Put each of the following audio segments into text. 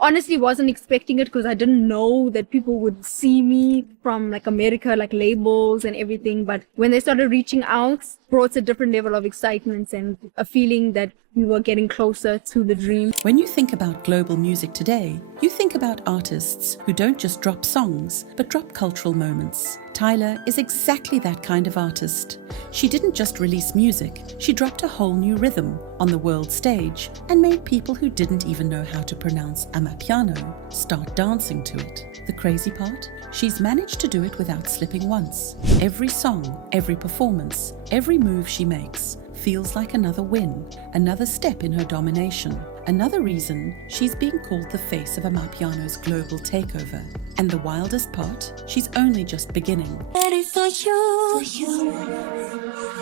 honestly wasn't expecting it because I didn't know that people would see me from like America, like labels and everything. But when they started reaching out, brought a different level of excitement and a feeling that we were getting closer to the dream. When you think about global music today, you think about artists who don't just drop songs, but drop cultural moments. Tyla is exactly that kind of artist. She didn't just release music, she dropped a whole new rhythm on the world stage and made people who didn't even know how to pronounce Amapiano start dancing to it. The crazy part? She's managed to do it without slipping once. Every song, every performance, every move she makes feels like another win, another step in her domination, another reason she's being called the face of Amapiano's global takeover. And the wildest part, she's only just beginning. Ready for you.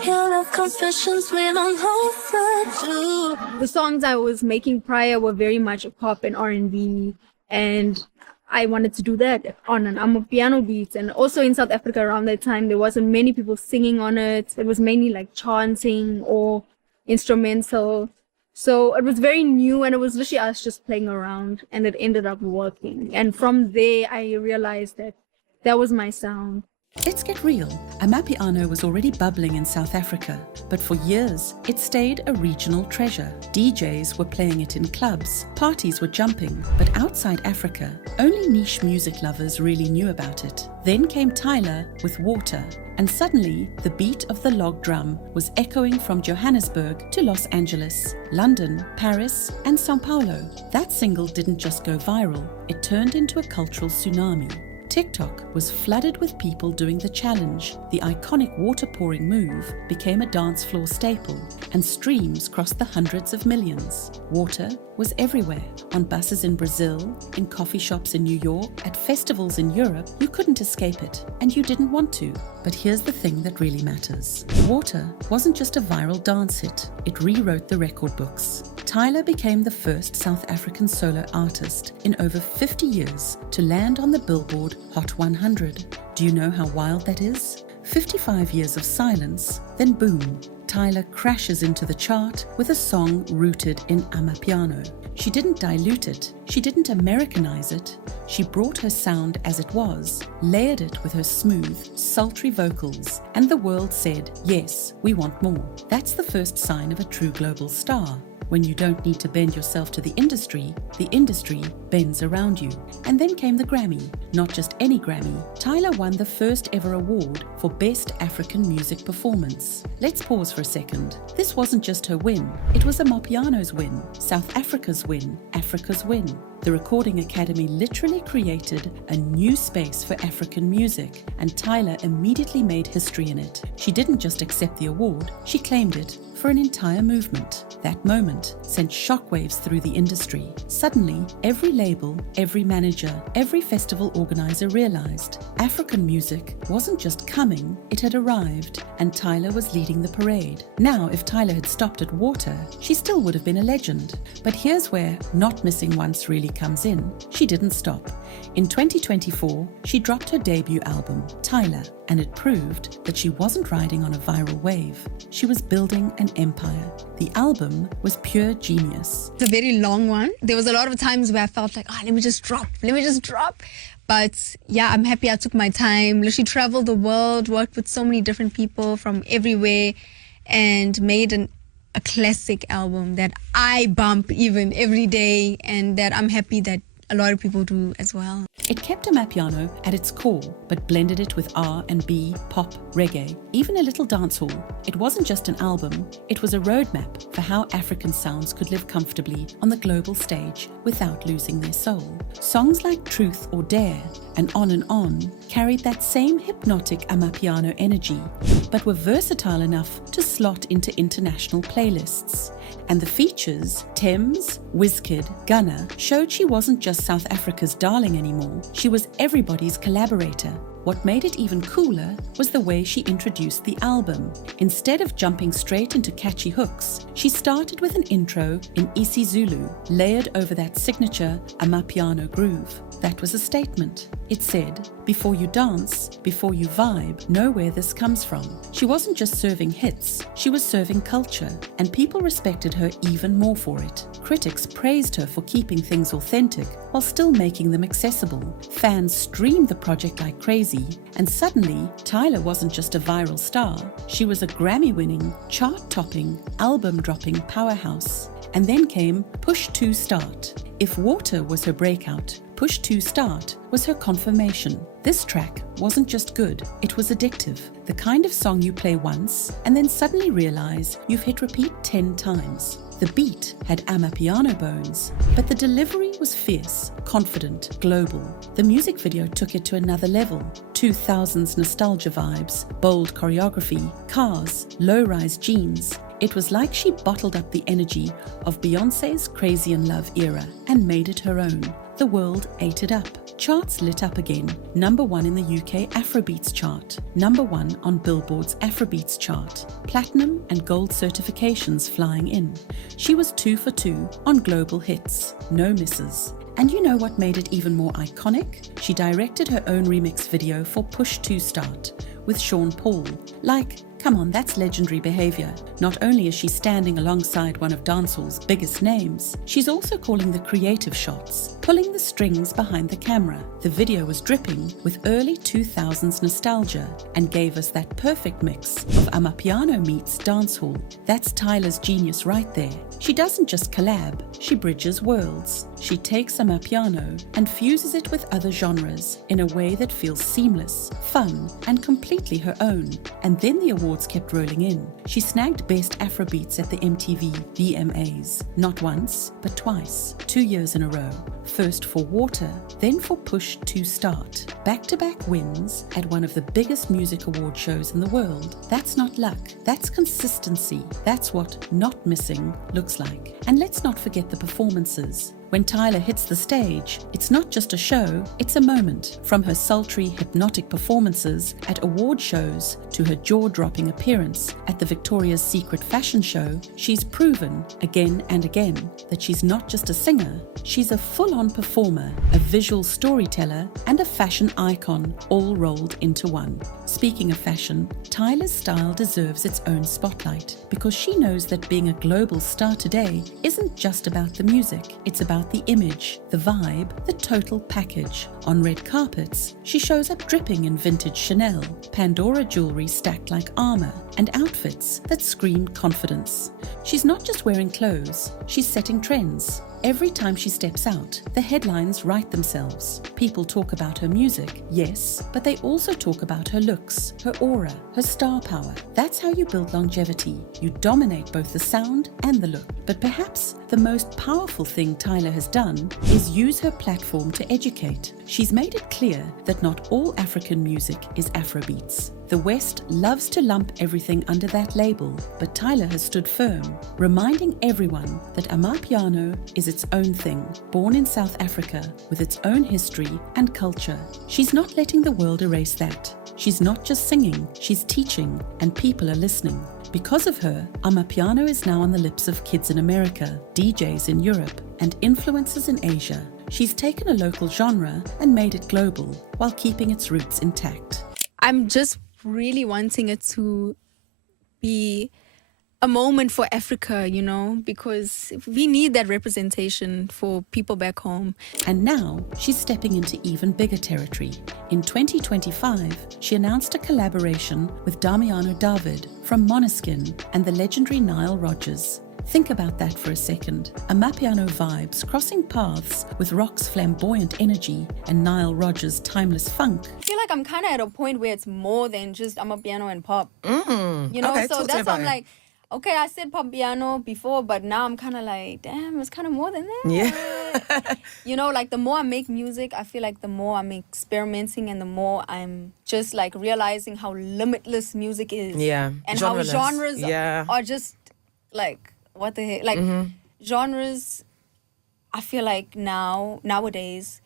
Your love confessions when I'm over. The songs I was making prior were very much pop and R&B, and I wanted to do that on an Amapiano beat. And also in South Africa around that time, there wasn't many people singing on it. It was mainly like chanting or instrumental. So it was very new, and it was literally us just playing around, and it ended up working. And from there, I realized that that was my sound. Let's get real. Amapiano was already bubbling in South Africa, but for years it stayed a regional treasure. DJs were playing it in clubs, parties were jumping, but outside Africa, only niche music lovers really knew about it. Then came Tyla with Water, and suddenly the beat of the log drum was echoing from Johannesburg to Los Angeles, London, Paris, and Sao Paulo. That single didn't just go viral, it turned into a cultural tsunami. TikTok was flooded with people doing the challenge. The iconic water pouring move became a dance floor staple, and streams crossed the hundreds of millions. Water was everywhere, on buses in Brazil, in coffee shops in New York, at festivals in Europe. You couldn't escape it, and you didn't want to. But here's the thing that really matters. Water wasn't just a viral dance hit, it rewrote the record books. Tyla became the first South African solo artist in over 50 years to land on the Billboard Hot 100. Do you know how wild that is? 55 years of silence, then boom, Tyla crashes into the chart with a song rooted in Amapiano. She didn't dilute it, she didn't Americanize it. She brought her sound as it was, layered it with her smooth, sultry vocals, and the world said, yes, we want more. That's the first sign of a true global star. When you don't need to bend yourself to the industry bends around you. And then came the Grammy. Not just any Grammy. Tyla won the first ever award for Best African Music Performance. Let's pause for a second. This wasn't just her win. It was Amapiano's win, South Africa's win, Africa's win. The Recording Academy literally created a new space for African music, and Tyla immediately made history in it. She didn't just accept the award, she claimed it for an entire movement. That moment sent shockwaves through the industry. Suddenly, every label, every manager, every festival organizer realized African music wasn't just coming, it had arrived, and Tyla was leading the parade. Now, if Tyla had stopped at Water, she still would have been a legend. But here's where not missing once really comes in. She didn't stop. In 2024, she dropped her debut album, Tyla, and it proved that she wasn't riding on a viral wave. She was building an empire. The album was pure genius. It's a very long one. There was a lot of times where I felt like, let me just drop. But yeah, I'm happy I took my time. Literally traveled the world, worked with so many different people from everywhere, and made a classic album that I bump even every day, and that I'm happy that a lot of people do as well. It kept Amapiano at its core, but blended it with R&B, pop, reggae, even a little dancehall. It wasn't just an album, it was a roadmap for how African sounds could live comfortably on the global stage without losing their soul. Songs like Truth or Dare and On carried that same hypnotic Amapiano energy, but were versatile enough to slot into international playlists. And the features, Thames, Wizkid, Gunna, showed she wasn't just South Africa's darling anymore, she was everybody's collaborator. What made it even cooler was the way she introduced the album. Instead of jumping straight into catchy hooks, she started with an intro in isiZulu, layered over that signature Amapiano groove. That was a statement. It said, before you dance, before you vibe, know where this comes from. She wasn't just serving hits, she was serving culture, and people respected her even more for it. Critics praised her for keeping things authentic while still making them accessible. Fans streamed the project like crazy, and suddenly, Tyla wasn't just a viral star, she was a Grammy-winning, chart-topping, album-dropping powerhouse. And then came Push to Start. If Water was her breakout, Push to Start was her confirmation. This track wasn't just good, it was addictive. The kind of song you play once and then suddenly realize you've hit repeat 10 times. The beat had Amapiano bones, but the delivery was fierce, confident, global. The music video took it to another level. 2000s nostalgia vibes, bold choreography, cars, low-rise jeans. It was like she bottled up the energy of Beyoncé's Crazy in Love era and made it her own. The world ate it up. Charts lit up again. #1 in the UK Afrobeats chart. #1 on Billboard's Afrobeats chart. Platinum and gold certifications flying in. She was 2 for 2 on global hits. No misses. And you know what made it even more iconic? She directed her own remix video for Push to Start with Sean Paul. Like, come on, that's legendary behavior. Not only is she standing alongside one of dancehall's biggest names, she's also calling the creative shots, pulling the strings behind the camera. The video was dripping with early 2000s nostalgia and gave us that perfect mix of Amapiano meets dancehall. That's Tyla's genius right there. She doesn't just collab, she bridges worlds. She takes Amapiano and fuses it with other genres in a way that feels seamless, fun, and completely her own. And then the awards kept rolling in. She snagged Best Afrobeats at the MTV VMAs, not once, but twice, 2 years in a row. First for Water, then for Push to Start. Back-to-back wins at one of the biggest music award shows in the world. That's not luck, that's consistency. That's what not missing looks like. And let's not forget the performances. When Tyla hits the stage, it's not just a show, it's a moment. From her sultry, hypnotic performances at award shows to her jaw-dropping appearance at the Victoria's Secret fashion show, she's proven again and again that she's not just a singer, she's a full-on performer, a visual storyteller, and a fashion icon all rolled into one. Speaking of fashion, Tyla's style deserves its own spotlight because she knows that being a global star today isn't just about the music, it's about the image, the vibe, the total package. On red carpets, she shows up dripping in vintage Chanel, Pandora jewelry stacked like armor, and outfits that scream confidence. She's not just wearing clothes, she's setting trends. Every time she steps out, the headlines write themselves. People talk about her music, yes, but they also talk about her looks, her aura, her star power. That's how you build longevity. You dominate both the sound and the look. But perhaps the most powerful thing Tyla has done is use her platform to educate. She's made it clear that not all African music is Afrobeats. The West loves to lump everything under that label, but Tyla has stood firm, reminding everyone that Amapiano is its own thing, born in South Africa with its own history and culture. She's not letting the world erase that. She's not just singing, she's teaching, and people are listening. Because of her, Amapiano is now on the lips of kids in America, DJs in Europe, and influencers in Asia. She's taken a local genre and made it global, while keeping its roots intact. I'm just really wanting it to be a moment for Africa, you know, because we need that representation for people back home. And now she's stepping into even bigger territory. In 2025, she announced a collaboration with Damiano David from Måneskin and the legendary Nile Rodgers. Think about that for a second. Amapiano vibes crossing paths with rock's flamboyant energy and Nile Rodgers' timeless funk. I feel like I'm kind of at a point where it's more than just Amapiano and pop. You know, Okay, so talk to me that's why about I'm it. like, okay, I said pop piano before, but now I'm kind of like, damn, it's kind of more than that. Yeah. You know, like the more I make music, I feel like the more I'm experimenting and the more I'm just like realizing how limitless music is. Yeah. And Genreless. how genres Yeah. are just like, what the heck? Like genres, I feel like nowadays,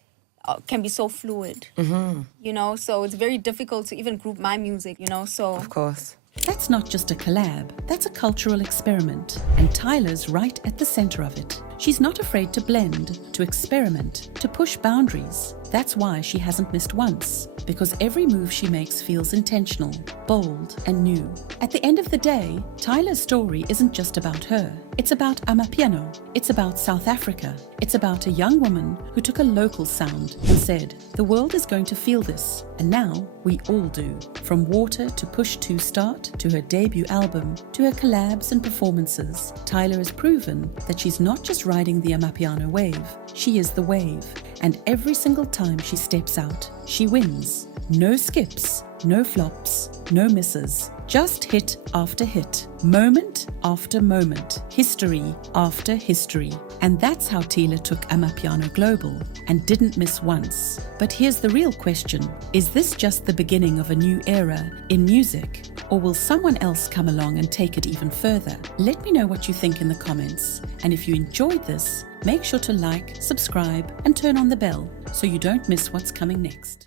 can be so fluid, you know, so it's very difficult to even group my music, you know, so. Of course. That's not just a collab, that's a cultural experiment, and Tyla's right at the center of it. She's not afraid to blend, to experiment, to push boundaries. That's why she hasn't missed once, because every move she makes feels intentional, bold, and new. At the end of the day, Tyla's story isn't just about her. It's about Amapiano. It's about South Africa. It's about a young woman who took a local sound and said, the world is going to feel this, and now we all do. From Water to Push to Start, to her debut album, to her collabs and performances, Tyla has proven that she's not just riding the Amapiano wave, she is the wave. And every single time she steps out, she wins. No skips, no flops, no misses. Just hit after hit, moment after moment, history after history. And that's how Tyla took Amapiano global and didn't miss once. But here's the real question. Is this just the beginning of a new era in music? Or will someone else come along and take it even further? Let me know what you think in the comments. And if you enjoyed this, make sure to like, subscribe, and turn on the bell so you don't miss what's coming next.